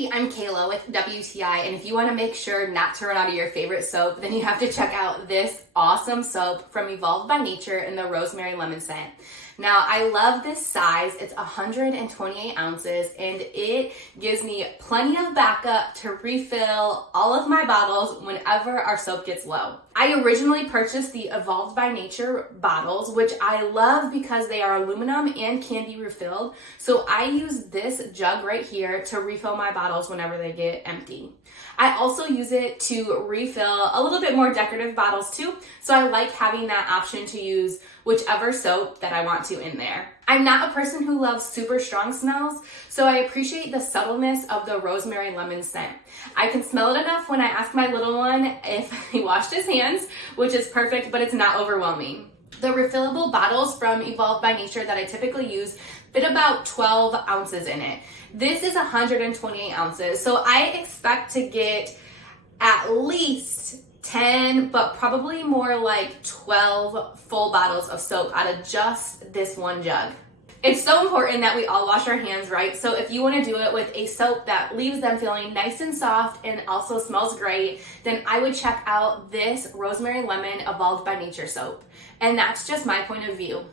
Hey, I'm Kayla with WTI, and if you want to make sure not to run out of your favorite soap, then you have to check out this awesome soap from Evolved by Nature in the Rosemary Lemon scent. Now, I love this size. It's 128 ounces, and it gives me plenty of backup to refill all of my bottles whenever our soap gets low. I originally purchased the Evolved by Nature bottles, which I love because they are aluminum and can be refilled. So I use this jug right here to refill my bottles whenever they get empty. I also use it to refill a little bit more decorative bottles too. So I like having that option to use whichever soap that I want to in there. I'm not a person who loves super strong smells, so I appreciate the subtleness of the Rosemary Lemon scent. I can smell it enough when I ask my little one if he washed his hands, which is perfect, but it's not overwhelming. The refillable bottles from Evolved by Nature that I typically use fit about 12 ounces in it. This is 128 ounces, so I expect to get at least 10, but probably more like 12 full bottles of soap out of just this one jug. It's so important that we all wash our hands right, so if you want to do it with a soap that leaves them feeling nice and soft and also smells great, then I would check out this Rosemary Lemon Evolved by Nature soap. And that's just my point of view.